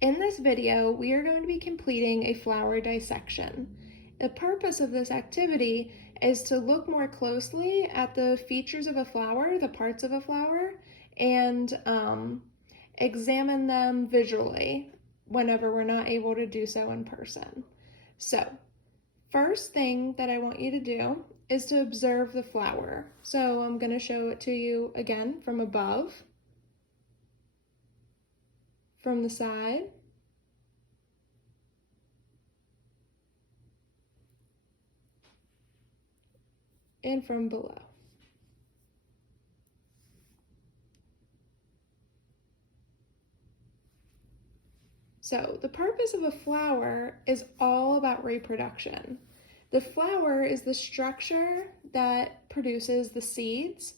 In this video, we are going to be completing a flower dissection. The purpose of this activity is to look more closely at the features of a flower, the parts of a flower, and examine them visually whenever we're not able to do so in person. So, first thing that I want you to do is to observe the flower. So I'm going to show it to you again from above, from the side, and from below. So the purpose of a flower is all about reproduction. The flower is the structure that produces the seeds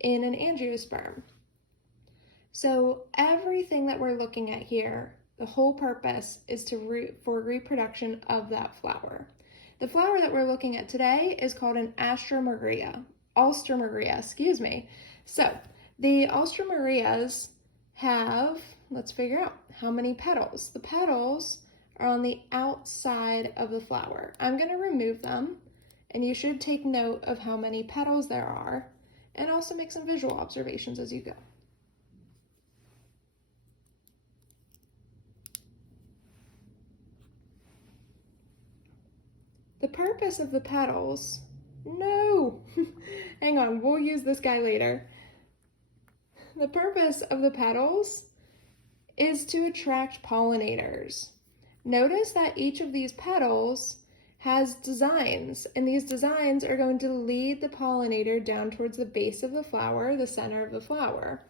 in an angiosperm. So everything that we're looking at here, the whole purpose is for reproduction of that flower. The flower that we're looking at today is called an Alstroemeria. So the Alstroemerias have, let's figure out how many petals. The petals are on the outside of the flower. I'm going to remove them, and you should take note of how many petals there are, and also make some visual observations as you go. The purpose of the petals, no, hang on, we'll use this guy later. The purpose of the petals is to attract pollinators. Notice that each of these petals has designs, and these designs are going to lead the pollinator down towards the base of the flower, the center of the flower.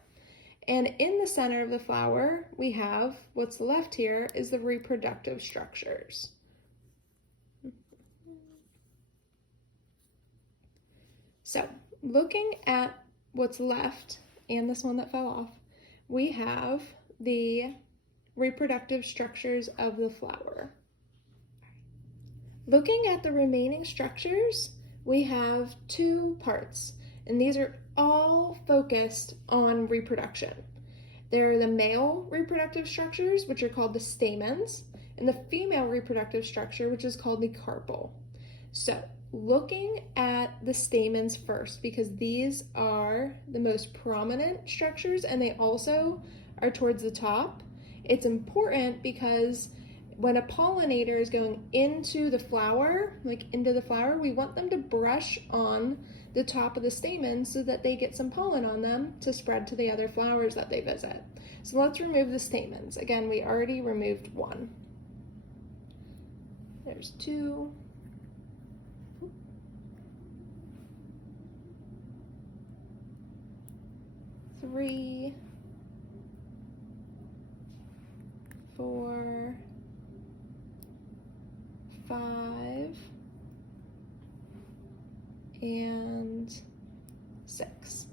And in the center of the flower, we have, what's left here is the reproductive structures. So, looking at what's left, and this one that fell off, we have the reproductive structures of the flower. Looking at the remaining structures, we have two parts, and these are all focused on reproduction. There are the male reproductive structures, which are called the stamens, and the female reproductive structure, which is called the carpel. So, looking at the stamens first, because these are the most prominent structures and they also are towards the top. It's important because when a pollinator is going into the flower, we want them to brush on the top of the stamens so that they get some pollen on them to spread to the other flowers that they visit. So let's remove the stamens. Again, we already removed one. There's two. 3, 4, 5, and 6.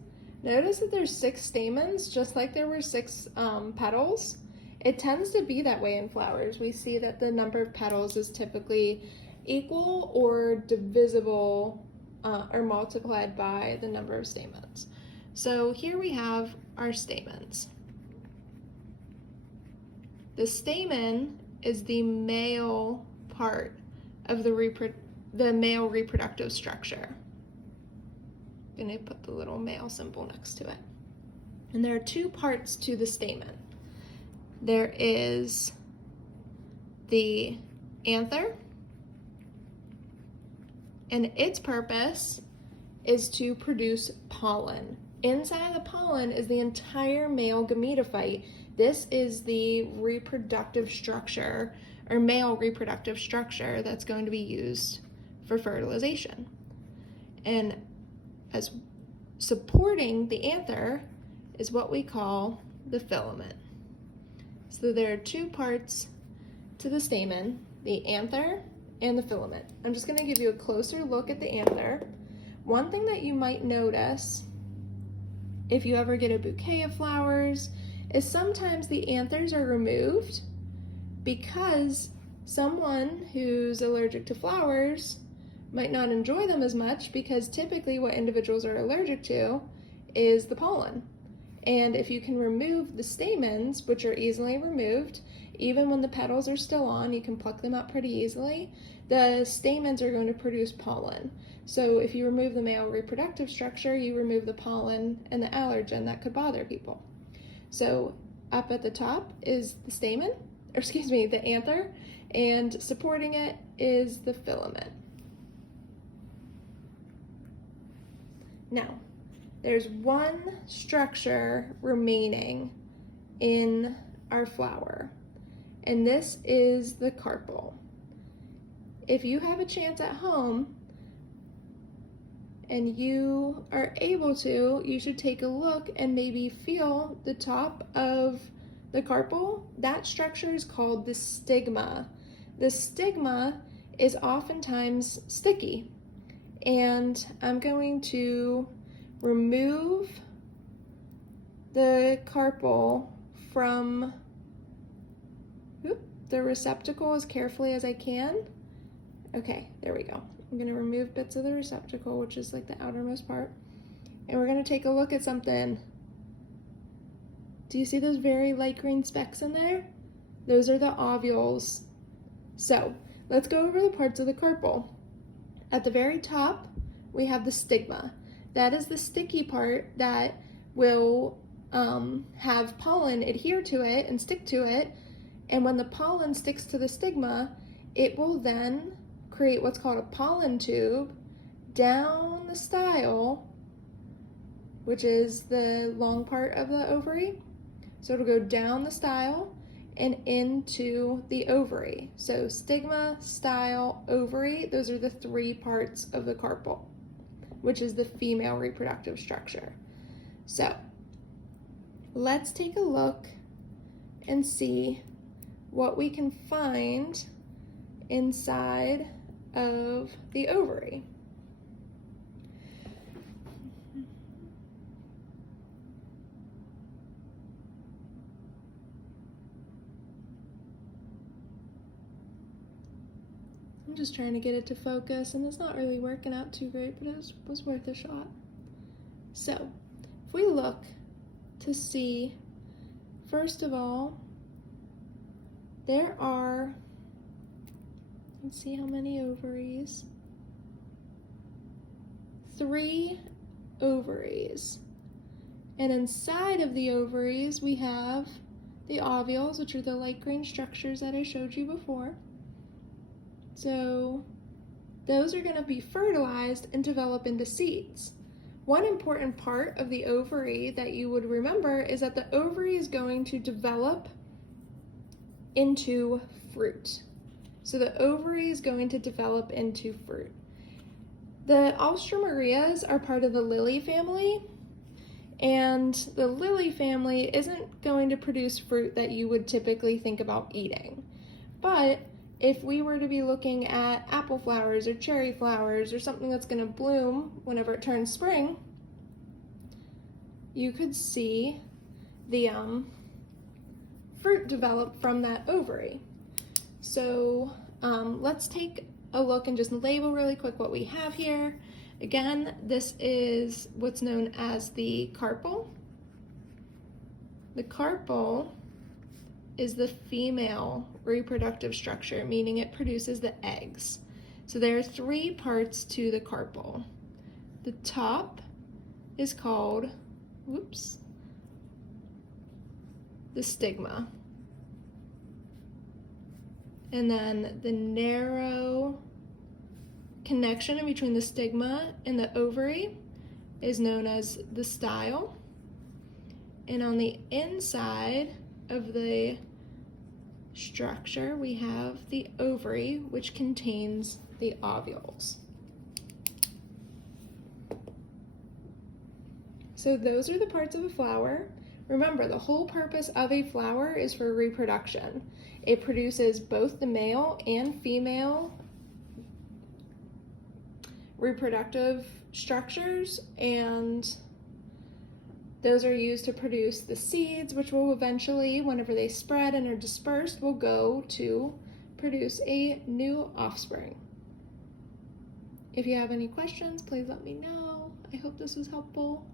Notice that there's 6 stamens, just like there were 6 petals. It tends to be that way in flowers. We see that the number of petals is typically equal or divisible or multiplied by the number of stamens. So here we have our stamens. The stamen is the male part of the male reproductive structure. I'm going to put the little male symbol next to it. And there are two parts to the stamen. There is the anther, and its purpose is to produce pollen. Inside the pollen is the entire male gametophyte. This is the reproductive structure, or male reproductive structure, that's going to be used for fertilization. And as supporting the anther is what we call the filament. So there are two parts to the stamen, the anther and the filament. I'm just going to give you a closer look at the anther. One thing that you might notice if you ever get a bouquet of flowers is sometimes the anthers are removed because someone who's allergic to flowers might not enjoy them as much, because typically what individuals are allergic to is the pollen. And if you can remove the stamens, which are easily removed, even when the petals are still on, you can pluck them out pretty easily. The stamens are going to produce pollen. So if you remove the male reproductive structure, you remove the pollen and the allergen that could bother people. So up at the top is the stamen, or excuse me, the anther, and supporting it is the filament. Now, there's one structure remaining in our flower, and this is the carpel. If you have a chance at home and you are able to, you should take a look and maybe feel the top of the carpel. That structure is called the stigma. The stigma is oftentimes sticky, and I'm going to remove the carpel from the receptacle as carefully as I can. Okay, there we go. I'm going to remove bits of the receptacle, which is like the outermost part, and we're going to take a look at something. Do you see those very light green specks in there? Those are the ovules. So let's go over the parts of the carpel. At the very top, we have the stigma. That is the sticky part that will have pollen adhere to it and stick to it. And when the pollen sticks to the stigma, it will then create what's called a pollen tube down the style, which is the long part of the ovary. So it'll go down the style and into the ovary. So stigma, style, ovary, those are the three parts of the carpel, which is the female reproductive structure. So let's take a look and see what we can find inside of the ovary. I'm just trying to get it to focus, and it's not really working out too great, but it was worth a shot. So, if we look to see, first of all, there are, let's see how many ovaries. 3 ovaries. And inside of the ovaries, we have the ovules, which are the light green structures that I showed you before. So those are going to be fertilized and develop into seeds. One important part of the ovary that you would remember is that the ovary is going to develop into fruit. So the ovary is going to develop into fruit. The Alstroemerias are part of the lily family, and the lily family isn't going to produce fruit that you would typically think about eating. But if we were to be looking at apple flowers or cherry flowers or something that's going to bloom whenever it turns spring, you could see the fruit develop from that ovary. So let's take a look and just label really quick what we have here. Again, this is what's known as the carpel. The carpel is the female reproductive structure, meaning it produces the eggs. So there are 3 parts to the carpel. The top is called, the stigma. And then the narrow connection in between the stigma and the ovary is known as the style. And on the inside of the structure, we have the ovary, which contains the ovules. So those are the parts of a flower. Remember, the whole purpose of a flower is for reproduction. It produces both the male and female reproductive structures, and those are used to produce the seeds, which will eventually, whenever they spread and are dispersed, will go to produce a new offspring. If you have any questions, please let me know. I hope this was helpful.